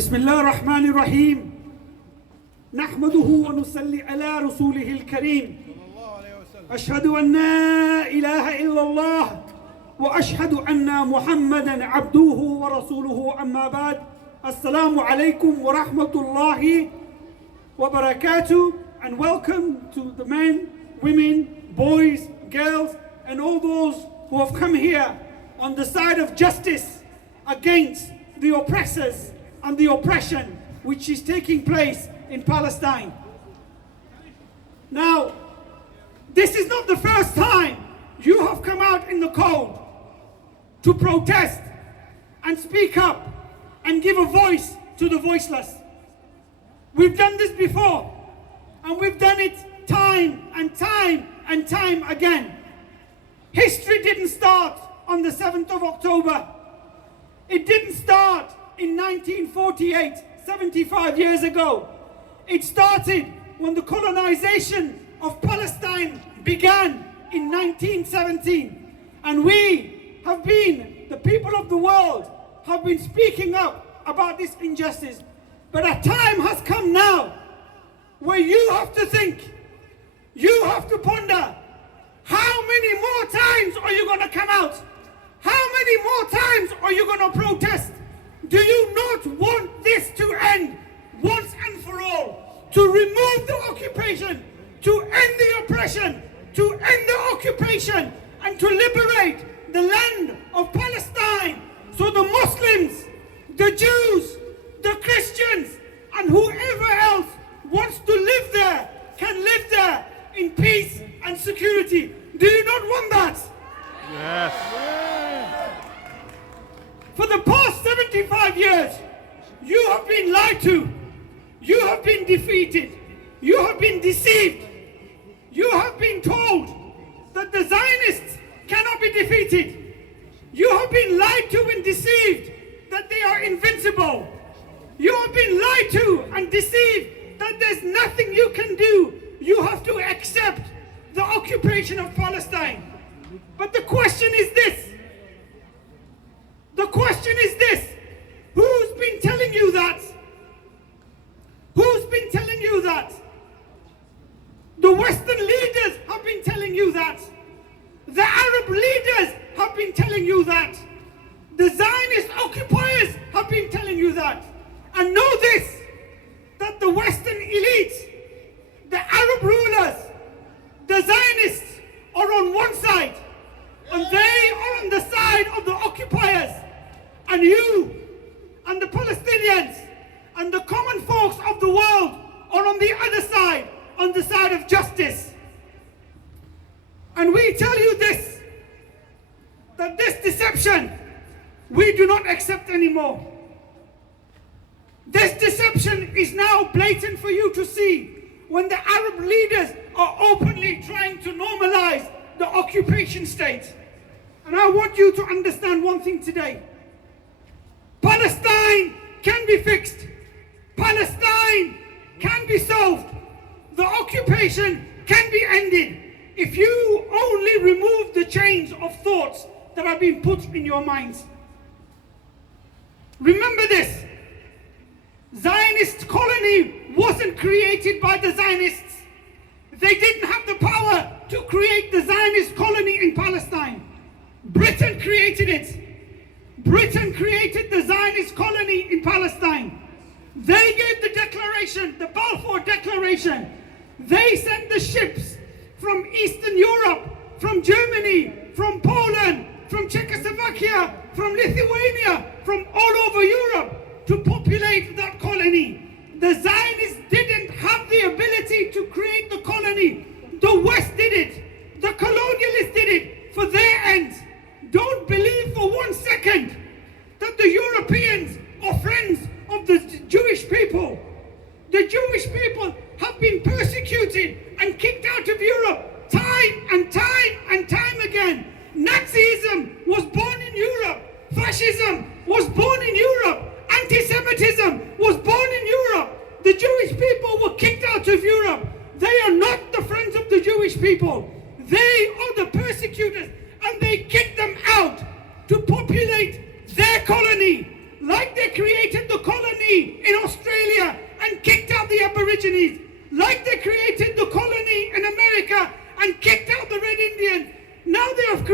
بسم الله الرحمن الرحيم نحمده ونصلي على رسوله الكريم أشهد أن لا إله إلا الله وأشهد أن محمدا عبده ورسوله أما بعد السلام عليكم ورحمة الله وبركاته. And welcome to the men, women, boys, girls and all those who have come here on the side of justice against the oppressors and the oppression which is taking place in Palestine. Now, this is not the first time you have come out in the cold to protest and speak up and give a voice to the voiceless. We've done this before, and we've done it time and time and time again. History didn't start on the 7th of October. It didn't start in 1948, 75 years ago. It started when the colonization of Palestine began in 1917. And we have been, the people of the world, have been speaking up about this injustice. But a time has come now where you have to think, you have to ponder, how many more times are you going to come out? How many more times are you going to protest? Do you not want this to end once and for all? To remove the occupation, to end the oppression, to end the occupation, and to liberate the land of Palestine so the Muslims, the Jews, the Christians, and whoever else wants to live there can live there in peace and security. Do you not want that? Yes. For the past 75 years, you have been lied to. You have been defeated. You have been deceived. You have been told that the Zionists cannot be defeated. You have been lied to and deceived that they are invincible. You have been lied to and deceived that there's nothing you can do. You have to accept the occupation of Palestine. But the question is this. The question is this. Who's been telling you that? Who's been telling you that? The Western leaders have been telling you that. The Arab leaders have been telling you that. The Zionist occupiers have been telling you that. And know this, that the Western elite, the Arab rulers, the Zionists are on one side, and they are on the side of the occupiers. And you and the Palestinians and the common folks of the world are on the other side, on the side of justice. And we tell you this, that this deception we do not accept anymore. This deception is now blatant for you to see when the Arab leaders are openly trying to normalize the occupation state. And I want you to understand one thing today. Palestine can be fixed. Palestine can be solved. The occupation can be ended if you only remove the chains of thoughts that are being put in your minds. Remember this. Zionist colony wasn't created by the Zionists. They didn't have the power to create the Zionist colony in Palestine. Britain created it. Britain created the Zionist colony in Palestine. They gave the declaration, the Balfour Declaration. They sent the ships from Eastern Europe, from Germany, from Poland, from Czechoslovakia, from Lithuania, from all over Europe to populate that colony. The Zionists didn't have the ability to create the colony. The West did it. The colonialists did it for their ends. Don't believe for 1 second that the Europeans are friends of the Jewish people. The Jewish people have been persecuted and kicked out of Europe time and time and time again. Nazism was born in Europe. Fascism was born in Europe. Anti-Semitism was born in Europe. The Jewish people were kicked out of Europe. They are not the friends of the Jewish people. They are the persecutors, and they kicked them out to populate their colony, like they created the colony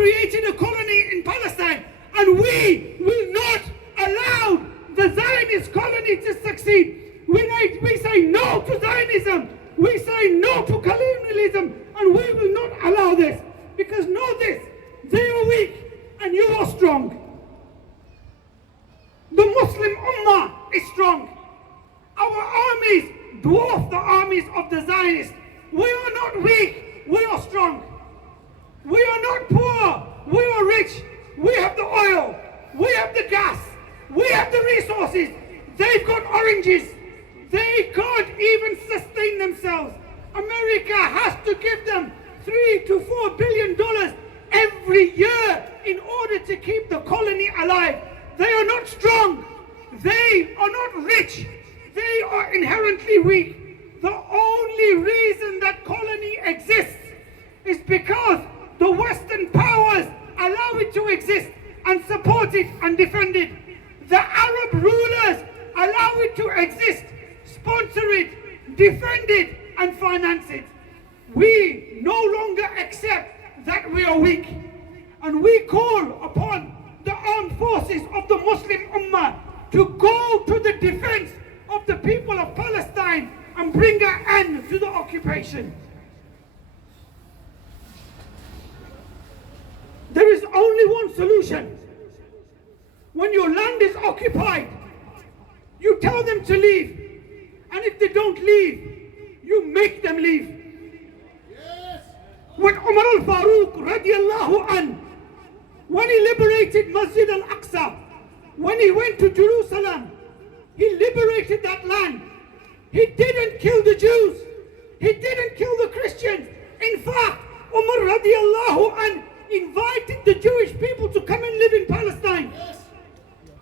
created a colony in Palestine, and we will not allow the Zionist colony to succeed. We say no to Zionism. We say no to colonialism, and we will not allow this. Because know this, they are weak and you are strong. The Muslim Ummah is strong. Our armies dwarf the armies of the Zionists. We are not weak, we are strong. We are not poor, we are rich. We have the oil, we have the gas, we have the resources. They've got oranges. They can't even sustain themselves. America has to give them $3 to $4 billion every year in order to keep the colony alive. They are not strong. They are not rich. They are inherently weak. The only reason that colony exists is because the Western powers allow it to exist and support it and defend it. The Arab rulers allow it to exist, sponsor it, defend it, and finance it. We no longer accept that we are weak, and we call upon the armed forces of the Muslim Ummah to go to the defense of the people of Palestine and bring an end to the occupation. There is only one solution. When your land is occupied, you tell them to leave. And if they don't leave, you make them leave. Yes. When Umar al-Faruq radiallahu anh, when he liberated Masjid al-Aqsa, when he went to Jerusalem, he liberated that land. He didn't kill the Jews. He didn't kill the Christians. In fact, Umar radiallahu anh invited the Jewish people to come and live in Palestine. Yes.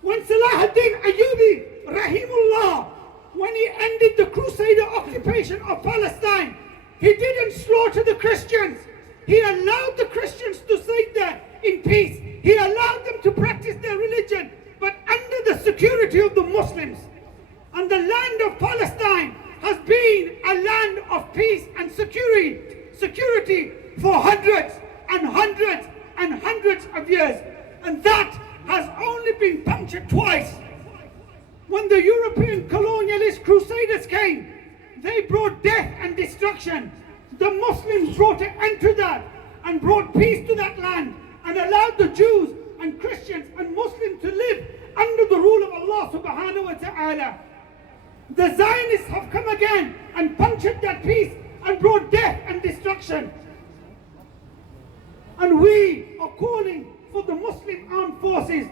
When Salah ad-Din Ayyubi, rahimullah, when he ended the Crusader occupation of Palestine, he didn't slaughter the Christians. He allowed the Christians to stay there in peace. He allowed them to practice their religion, but under the security of the Muslims. And the land of Palestine has been a land of peace and security for hundreds and hundreds and hundreds of years. And that has only been punctured twice. When the European colonialist crusaders came, they brought death and destruction. The Muslims brought an end to that and brought peace to that land and allowed the Jews and Christians and Muslims to live under the rule of Allah subhanahu wa ta'ala. The Zionists have come again and punctured that peace and brought death and destruction. And we are calling for the Muslim armed forces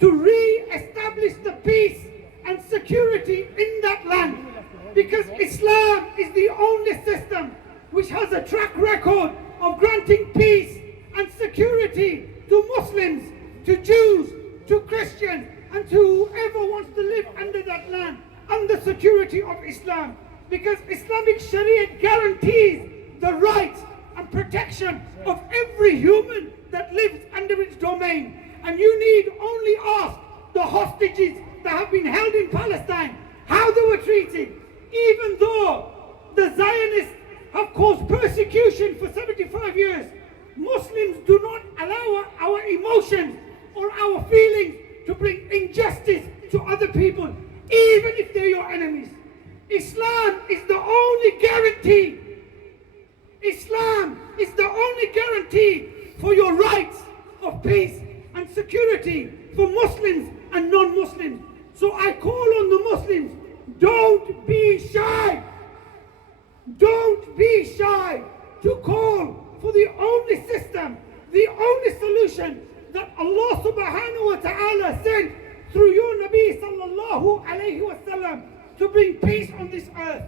to re-establish the peace and security in that land, because Islam is the only system which has a track record of granting peace and security to Muslims, to Jews, to Christians, and to whoever wants to live under that land, under security of Islam, because Islamic Sharia guarantees the rights and protection of every human that lives under its domain. And you need only ask the hostages that have been held in Palestine how they were treated. Even though the Zionists have caused persecution for 75 years, Muslims do not allow our emotions or our feelings to bring injustice to other people, even if they're your enemies. Islam is the only guarantee. Islam is the only guarantee for your rights of peace and security for Muslims and non-Muslims. So I call on the Muslims, don't be shy. Don't be shy to call for the only system, the only solution that Allah subhanahu wa ta'ala sent through your Nabi sallallahu alayhi wa sallam to bring peace on this earth.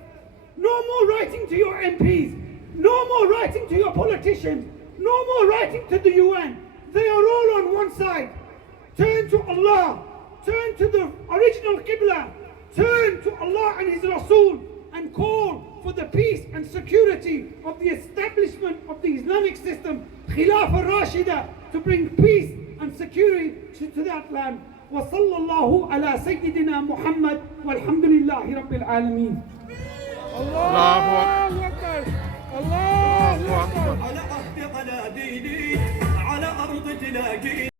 No more writing to your MPs, no more writing to your politicians, no more writing to the UN. They are all on one side. Turn to Allah, turn to the original Qibla, turn to Allah and His Rasul, and call for the peace and security of the establishment of the Islamic system, Khilafah Rashida, to bring peace and security to that land. وصلى الله على سيدنا محمد والحمد لله رب العالمين. الله أكبر. الله أكبر. على أرض على ديني على أرض تلاقي